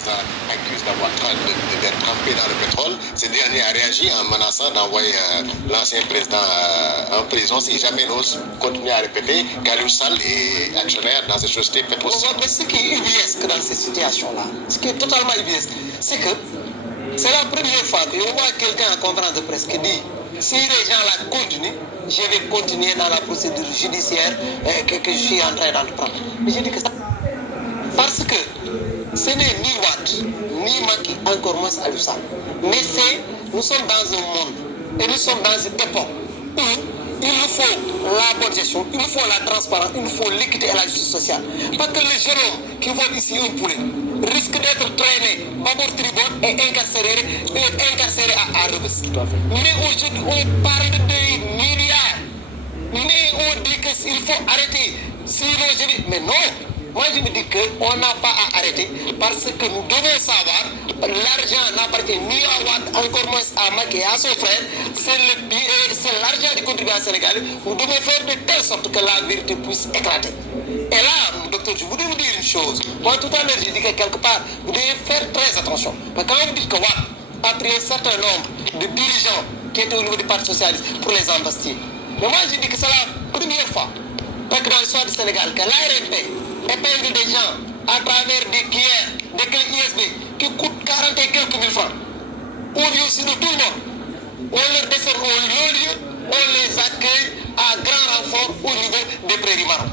président accuse d'être trempé dans le pétrole. Ce dernier a réagi en menaçant d'envoyer l'ancien président en prison si jamais il ose continuer à répéter qu'Aliou Sall est actionnaire dans cette société pétrolière. Mais ce qui est ubuesque dans cette situation-là, ce qui est totalement ubuesque, c'est que c'est la première fois qu'on voit quelqu'un en conférence de presse qui dit si les gens là continuent, je vais continuer dans la procédure judiciaire que je suis en train d'entreprendre. Mais je dis que ça. Parce que ce n'est ni Wade, ni Macky, encore moins Aliou Sall. Mais nous sommes dans un monde et nous sommes dans une époque où il nous faut la bonne gestion, il nous faut la transparence, il nous faut l'équité et la justice sociale. Parce que les jeunes hommes qui volent ici un poulet risquent d'être traînés à bord tribord et incarcérés à Rebeuss. Mais aujourd'hui, on parle de milliards. Mais on dit qu'il faut arrêter. Sinon, je dis, mais non. Moi, je me dis qu'on n'a pas à arrêter parce que nous devons savoir l'argent n'appartient ni à Wade, encore moins à Macky et à son frère. C'est l'argent du contribuable sénégalais. Nous devons faire de telle sorte que la vérité puisse éclater. Et là, docteur, je voudrais vous dire une chose. Moi, tout à l'heure, j'ai dit que quelque part, vous devez faire très attention. Parce que quand vous dites que Wade a pris un certain nombre de dirigeants qui étaient au niveau du Parti Socialiste pour les investir. Mais moi, je dis que c'est la première fois parce que dans l'histoire du Sénégal, que l'ARMP épingle des gens à travers des QR, des clés ISB qui coûtent 40 et quelques mille francs. On vit aussi de tout le monde. On leur dessert au lieu, on les accueille à grand renfort au niveau des prairies marron.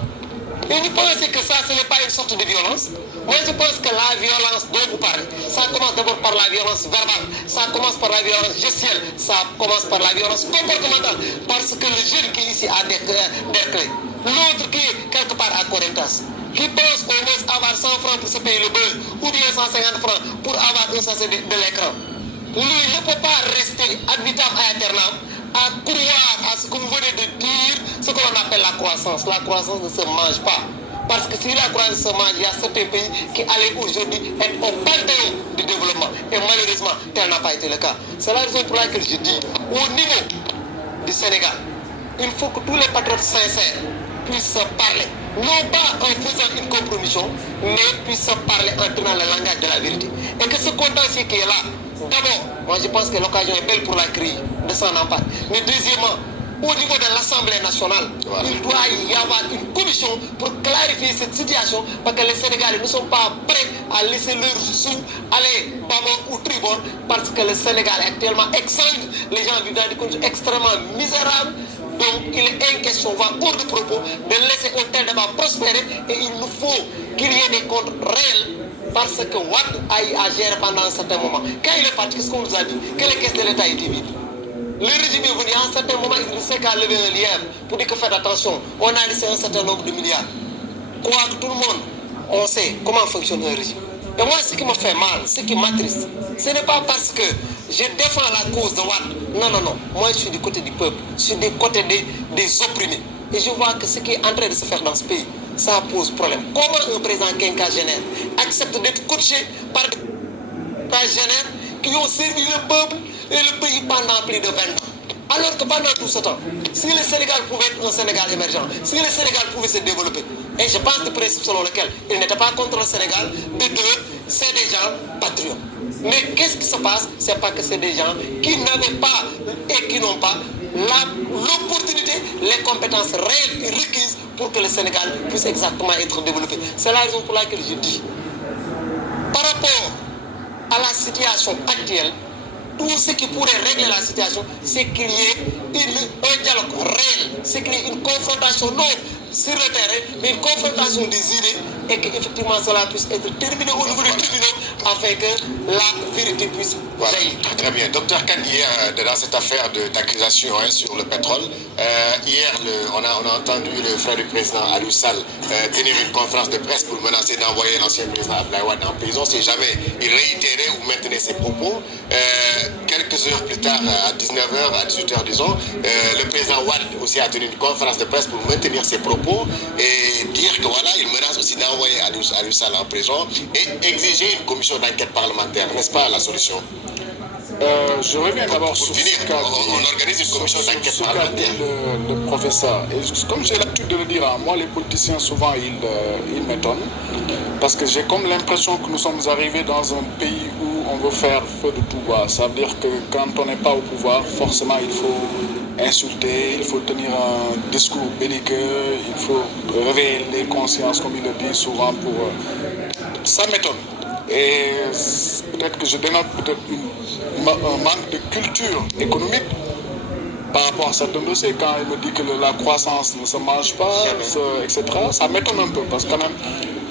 Et vous pensez que ça, ce n'est pas une sorte de violence? Moi, je pense que la violence dont vous parlez, ça commence d'abord par la violence verbale, ça commence par la violence gestuelle, ça commence par la violence comportementale. Parce que le jeune qui est ici à Derklé, l'autre qui est quelque part à Corentas, qui pense au moins avoir 100 francs pour se payer le buzz, ou bien 150 francs pour avoir un sachet de l'écran. Lui ne peut pas rester ad vitam aeternam à croire à ce que vous venez de dire, ce que l'on appelle la croissance. La croissance ne se mange pas. Parce que si la croissance se mange, il y a certains pays qui allaient aujourd'hui être au panthéon du développement. Et malheureusement, tel n'a pas été le cas. C'est la raison pour laquelle je dis, au niveau du Sénégal, il faut que tous les patriotes sincères puissent se parler. Non pas en faisant une compromission, mais puissent se parler en tenant le langage de la vérité. Et que ce contentieux qui est là, d'abord, moi je pense que l'occasion est belle pour la CRI de s'en emparer. Mais deuxièmement, au niveau de l'Assemblée nationale, il doit y avoir une commission pour clarifier cette situation parce que les Sénégalais ne sont pas prêts à laisser leurs sous aller bas ou tribord parce que le Sénégal est actuellement exsangue. Les gens vivent dans des conditions extrêmement misérables. Donc il est inquestion, va hors de propos, de laisser un tel débat prospérer et il nous faut qu'il y ait des comptes réels. Parce que Wade a eu à gérer pendant un certain moment. Quand il est parti, qu'est-ce qu'on nous a dit? Que les caisses de l'État étaient vides. Le régime est venu à un certain moment, il ne sait qu'à lever un lièvre pour dire que faites attention, on a laissé un certain nombre de milliards. Quoi que tout le monde, on sait comment fonctionne un régime. Et moi, ce qui me fait mal, ce qui m'attriste, ce n'est pas parce que je défends la cause de Wade. Non, non, non. Moi, je suis du côté du peuple. Je suis du côté des opprimés. Et je vois que ce qui est en train de se faire dans ce pays, ça pose problème. Comment un président quinquagénaire accepte d'être coaché par des quinquagénaires qui ont servi le peuple et le pays pendant plus de 20 ans? Alors que pendant tout ce temps, si le Sénégal pouvait être un Sénégal émergent, si le Sénégal pouvait se développer, et je pense le principe selon lequel il n'était pas contre le Sénégal, de deux, c'est des gens patriotes. Mais qu'est-ce qui se passe? C'est pas que c'est des gens qui n'avaient pas et qui n'ont pas l'opportunité, les compétences réelles et requises pour que le Sénégal puisse exactement être développé. C'est la raison pour laquelle je dis, par rapport à la situation actuelle, tout ce qui pourrait régler la situation, c'est qu'il y ait un dialogue réel, c'est qu'il y ait une confrontation, non sur le terrain, mais une confrontation des idées et qu'effectivement cela puisse être terminé au niveau des tribunaux afin que la vérité puisse jaillir. Très bien. Docteur Kane, hier, dans cette affaire d'accusation sur le pétrole, hier, on a entendu le frère du président Aliou Sall tenir une conférence de presse pour menacer d'envoyer l'ancien président Abdoulaye Wade en prison si jamais il réitérait ou maintenait ses propos. Quelques heures plus tard, à 19h, à 18h disons, le président Wade aussi a tenu une conférence de presse pour maintenir ses propos et dire que voilà, il menace aussi d'envoyer Aliou Sall en prison et exiger une commission d'enquête parlementaire. N'est-ce pas la solution? Je reviens d'abord sur finir, ce qu'a on organise une commission d'enquête parlementaire. Le professeur. Et comme j'ai l'habitude de le dire, moi les politiciens souvent ils m'étonnent. Parce que j'ai comme l'impression que nous sommes arrivés dans un pays où on veut faire feu de tout bois. Ça veut dire que quand on n'est pas au pouvoir, forcément il faut insulter, il faut tenir un discours belliqueux, il faut réveiller les consciences, comme il le dit souvent. Ça m'étonne. Et peut-être que je dénote un manque de culture économique par rapport à certains dossiers. Quand il me dit que la croissance ne se mange pas, etc., ça m'étonne un peu parce que quand même,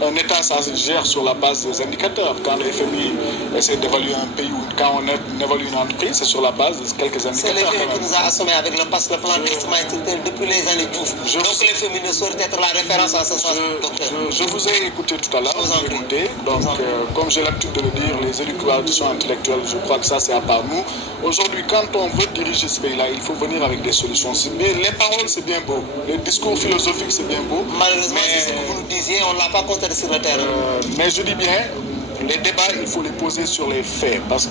un État, ça se gère sur la base des indicateurs. Quand le FMI essaie d'évaluer un pays ou quand on évalue une entreprise, c'est sur la base de quelques indicateurs. C'est le FMI qui nous a assommés avec le plan d'ajustement structurel depuis les années Diouf. Donc le FMI ne saurait être la référence en ce sens, docteur. Je vous ai écouté tout à l'heure, comme j'ai l'habitude de le dire, les élucubrations intellectuelles, je crois que ça c'est à part nous. Aujourd'hui, quand on veut diriger ce pays-là, il faut venir avec des solutions. Les paroles, c'est bien beau. Les discours philosophiques, c'est bien beau. Malheureusement, c'est ce que vous nous disiez, on ne l'a pas constaté sur le terrain. Mais je dis bien, les débats, il faut les poser sur les faits. Parce que